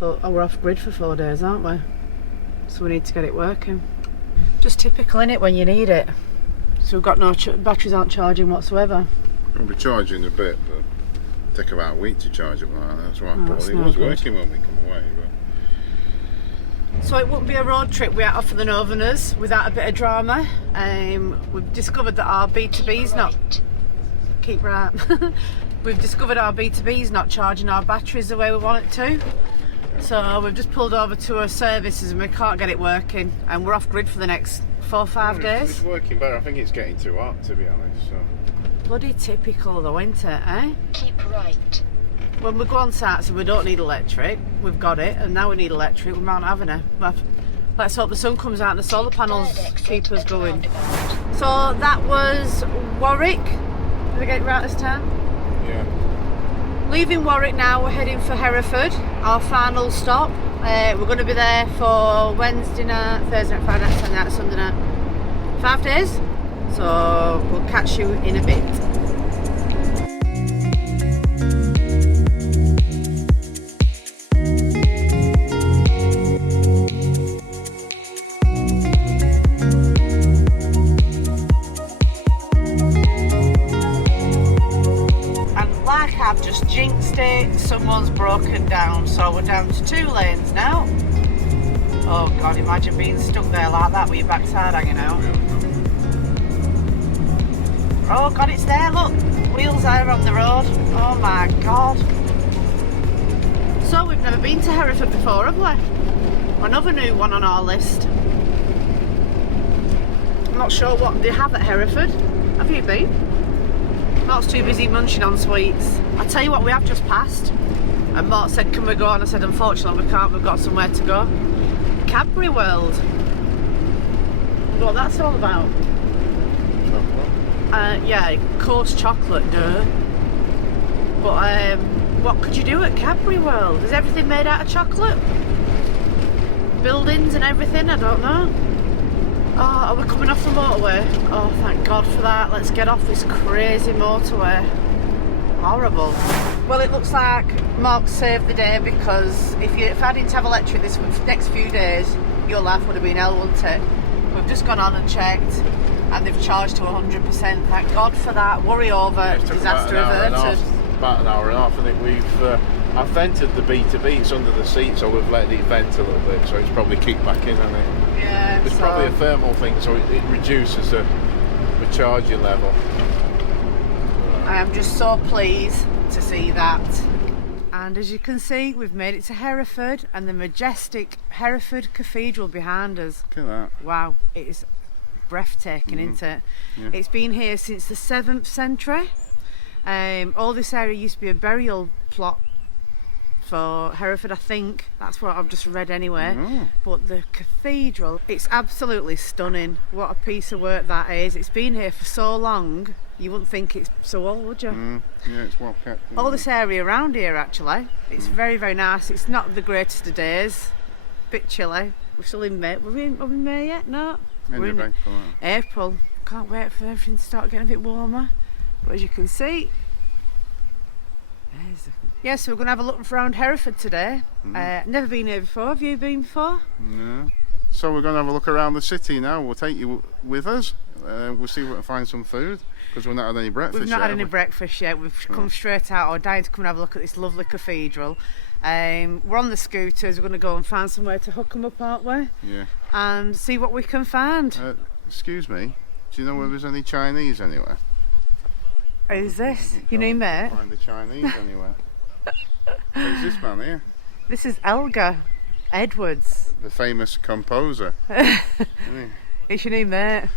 we're off grid for 4 days, aren't we? So we need to get it working. Just typical, innit, when you need it. So we've got no batteries aren't charging whatsoever. We'll be charging a bit, but it'll take about a week to charge it. Well, that's why I thought it was working when we come away. But... So it wouldn't be a road trip without for the Northerners without a bit of drama. We've discovered that our B2B's not... Keep right. We've discovered our B2B's not charging our batteries the way we want it to. So we've just pulled over to our services and we can't get it working. And we're off grid for the next 4 or 5 days. It's working better. I think it's getting too hot, to be honest. So. Bloody typical though, isn't it, eh? Keep right. When we go on sites and we don't need electric, we've got it, and now we need electric, we might not have any. Let's hope the sun comes out and the solar panels keep us going. So that was Warwick. Did I get it right this time? Yeah. Leaving Warwick now, we're heading for Hereford, our final stop. We're going to be there for Wednesday night, Thursday night, Friday night, Saturday night, Sunday night. 5 days. So we'll catch you in a bit. I've just jinxed it, someone's broken down, so we're down to 2 lanes now. Oh god, imagine being stuck there like that with your backside hanging out. Oh god, it's there, look, wheels there on the road. Oh my god. So we've never been to Hereford before, have we? Another new one on our list. I'm not sure what they have at Hereford. Have you been? Mark's too busy munching on sweets. I tell you what, we have just passed. And Mark said, can we go? And I said, unfortunately we can't, we've got somewhere to go. Cadbury World. What that's all about. Chocolate? Yeah, coarse chocolate, duh. But what could you do at Cadbury World? Is everything made out of chocolate? Buildings and everything? I don't know. Oh, are we coming off the motorway? Oh, thank God for that. Let's get off this crazy motorway. Horrible. Well, it looks like Mark saved the day because if I didn't have electric this next few days, your life would have been hell, wouldn't it? We've just gone on and checked and they've charged to 100%. Thank God for that. Worry over, disaster averted. About an hour and a half. I think I've vented the B2B, it's under the seat, so we've let it vent a little bit, so it's probably kicked back in, hasn't it? Yeah. It's probably a thermal thing, so it reduces the charging level. I am just so pleased to see that. And as you can see, we've made it to Hereford and the majestic Hereford Cathedral behind us. Look at that. Wow, it is breathtaking, isn't it? Yeah. It's been here since the 7th century. All this area used to be a burial plot for Hereford, I think. That's what I've just read anyway. But the cathedral, it's absolutely stunning. What a piece of work that is. It's been here for so long, you wouldn't think it's so old, would you? Yeah, it's well kept. All this area around here, actually, it's very, very nice. It's not the greatest of days. Bit chilly. We're still in May. Are we in May yet? No. We're in April. April. Can't wait for everything to start getting a bit warmer. But as you can see, yeah, so we're going to have a look around Hereford today. Never been here before. Have you been before? No. So we're going to have a look around the city now. We'll take you with us. We'll see if we can find some food because we've not had any breakfast yet. We've not had any breakfast yet. We've come straight out. We're dying to come and have a look at this lovely cathedral. We're on the scooters. We're going to go and find somewhere to hook them up, aren't we? Yeah. And see what we can find. Excuse me. Do you know whether there's any Chinese anywhere? Is this your new mate? Find the Chinese anywhere. Who's this man here? This is Elgar Edwards. The famous composer. It's your new mate.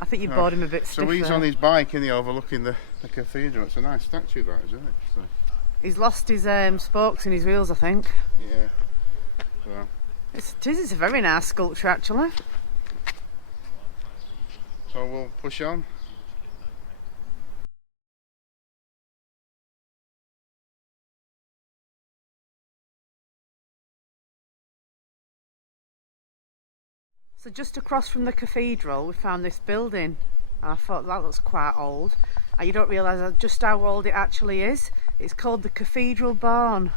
I think you bored him a bit stiff. So he's on his bike, isn't he, overlooking the cathedral. It's a nice statue, that, isn't it? So. He's lost his spokes in his wheels, I think. Yeah. So. It's a very nice sculpture, actually. So we'll push on. So just across from the cathedral we found this building and I thought that looks quite old, and you don't realise just how old it actually is. It's called the Cathedral Barn.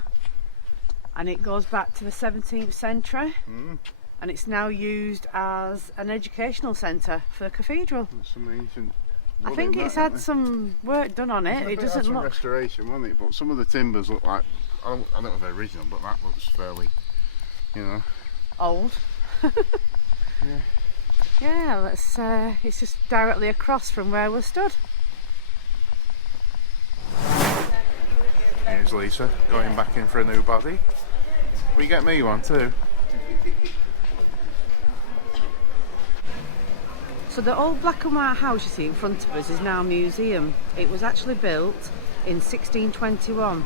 and it goes back to the 17th century. And it's now used as an educational centre for the cathedral. That's some ancient. I think it's had some work done on it. It doesn't look restoration, wasn't it? But some of the timbers look like, I don't know if they're original, but that looks fairly, you know, old. Yeah. Yeah, let's. It's just directly across from where we're stood. Here's Lisa going back in for a new body. Will you get me one too? So the old black and white house you see in front of us is now a museum. It was actually built in 1621,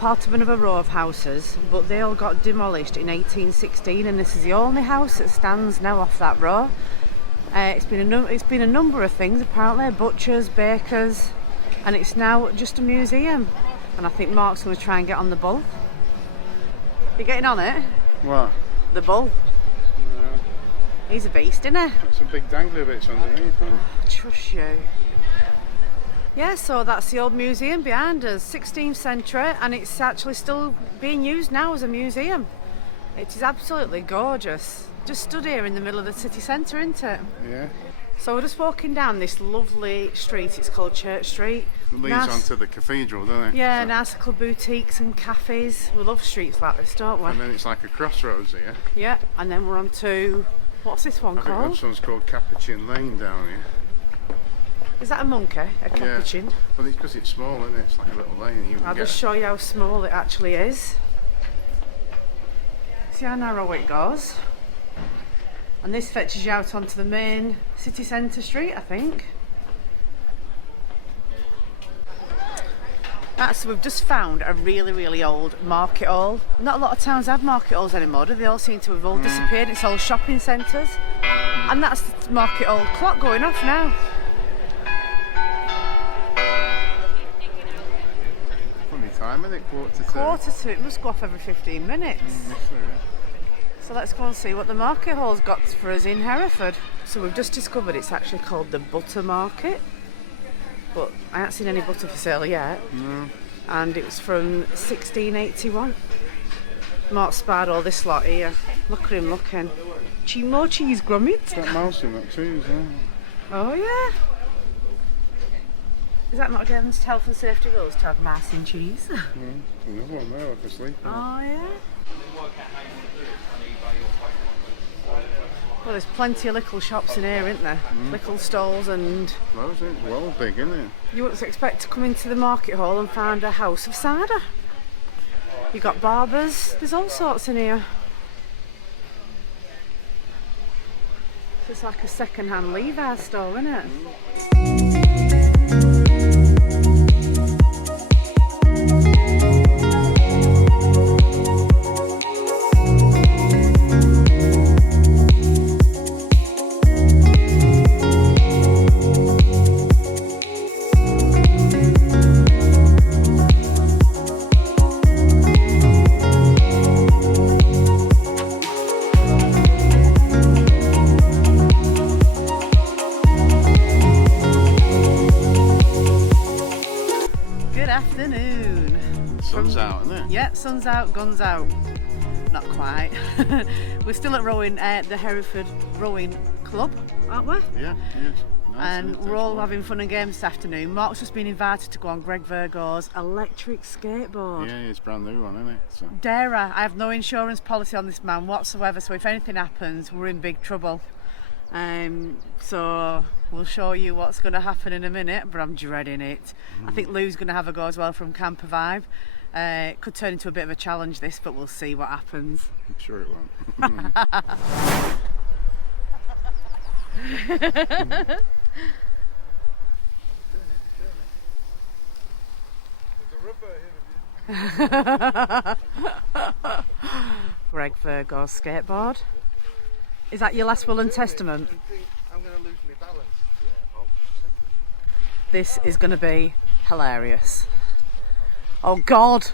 part of another row of houses, but they all got demolished in 1816, and this is the only house that stands now off that row. It's been a number of things apparently, butchers, bakers, and it's now just a museum. And I think Mark's going to try and get on the bull. You getting on it? What? The bull. He's a beast, isn't he? Got some big dangly bits underneath, huh? I trust you. Yeah, so that's the old museum behind us, 16th century, and it's actually still being used now as a museum. It is absolutely gorgeous. Just stood here in the middle of the city centre, isn't it? Yeah. So we're just walking down this lovely street, it's called Church Street. It leads onto the cathedral, doesn't it? Yeah, so. nice little boutiques and cafes. We love streets like this, don't we? And then it's like a crossroads here. Yeah, and then we're on to, what's this one I called? think this one's called Capuchin Lane down here. Is that a monkey? A capuchin? Yeah, but it's because it's small, isn't it? It's like a little lane. I'll just show you how small it actually is. See how narrow it goes? And this fetches you out onto the main city centre street, I think. Right, so we've just found a really, really old market hall. Not a lot of towns have market halls anymore, do they? All seem to have all disappeared. It's all shopping centres. And that's the market hall clock going off now. Funny time, isn't it? Quarter to, it must go off every 15 minutes. So let's go and see what the market hall's got for us in Hereford. So we've just discovered it's actually called the Butter Market, but I haven't seen any butter for sale yet. And it was from 1681. Mark spied all this lot here. Look at him looking. More cheese grommet. That mouse in that cheese, yeah. Oh yeah. Is that not against health and safety rules to have mouse in cheese? Another one there, like a sleep. Oh yeah. Well, there's plenty of little shops in here, isn't there? Little stalls and... Well, it's well big, isn't it? You wouldn't expect to come into the market hall and find a house of cider. You've got barbers, there's all sorts in here. It's like a second-hand Levi's store, isn't it? Sun's out, isn't it? Yeah, sun's out, guns out. Not quite. We're still at rowing at the Hereford Rowing Club, aren't we? Yeah, yes. Nice, And we're all having fun and games this afternoon. Mark's just been invited to go on Greg Virgo's electric skateboard. Yeah, it's a brand new one, isn't it? So. Dare I have no insurance policy on this man whatsoever, so if anything happens, we're in big trouble. So we'll show you what's going to happen in a minute, but I'm dreading it. I think Lou's going to have a go as well from Camper Vibe. It could turn into a bit of a challenge this, but we'll see what happens. I'm sure it won't. Greg Virgo's skateboard. Is that your last will and testament? I'm going to lose my balance. This is going to be hilarious. Oh God!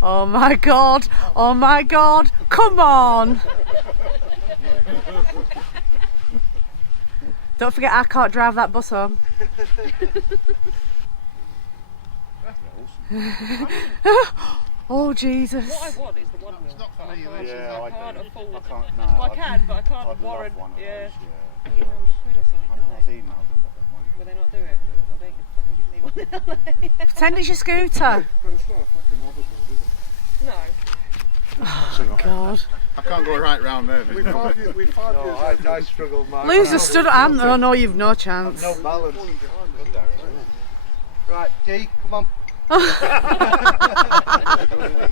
Oh my God! Oh my God! Come on! Don't forget, I can't drive that bus home. Oh Jesus! What I want is the one wheel. It's not for me, I can't afford. I can't. No, Well, I can, but I can't I'd warrant. love one of Yeah. those, yeah. £800 or something. I know I've emailed them, but they won't. Will they not do it? I think fucking give me one. Pretend it's your scooter. But it's not a fucking hoverboard, is it? No. God. I can't go right round there. We 5 years. I struggled, Mark. Lose the stud. Oh no, you've no chance. No balance. Right, G, come on. You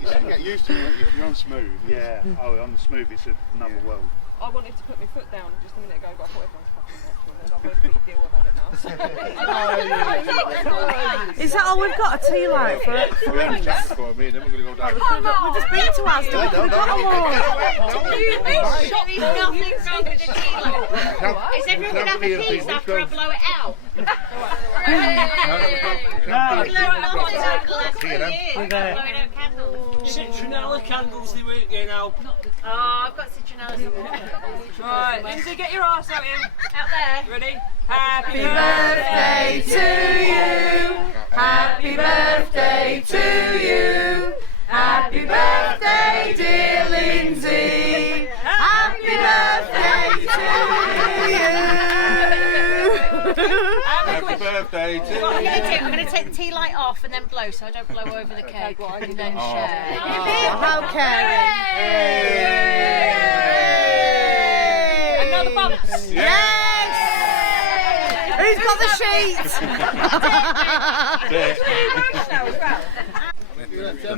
should get used to it if you're on smooth. Yeah. Oh, on the smooth, it's another world. I wanted to put my foot down just a minute ago, but I thought everyone's fucking watching, and I've got a big deal about it now. Is that all we've got? A tea light for it? We had a chat before, me and then we're going to go down. We've just been to Asda. We've got them all. There's nothing wrong with the tea light. Is everyone going to have a piece after I blow it out? Citronella candles, they weren't getting out. Oh, I've got citronellas. Right, Lindsay, get your arse out here. Out there. Ready? Happy Birthday to you. Happy birthday to you. Happy birthday, dear Lindsay. Happy birthday to you. Happy birthday to you. I'm going to take the tea light off and then blow so I don't blow over the cake and then share. How caring. Another bump. Yes! Who's got the sheet?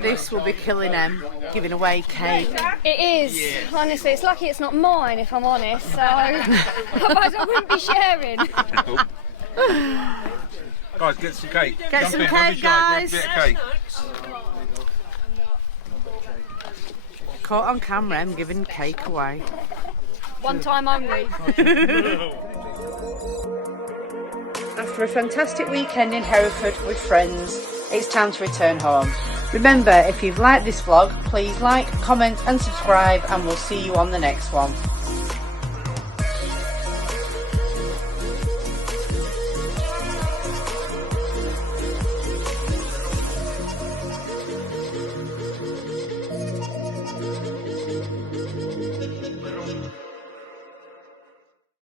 This will be killing them, giving away cake. It is, honestly. It's lucky it's not mine, if I'm honest, so otherwise I wouldn't be sharing. Guys, get some cake. Get some cake, guys. Get cake. Caught on camera, I'm giving cake away. One time only. After a fantastic weekend in Hereford with friends, it's time to return home. Remember, if you've liked this vlog, please like, comment and subscribe, and we'll see you on the next one.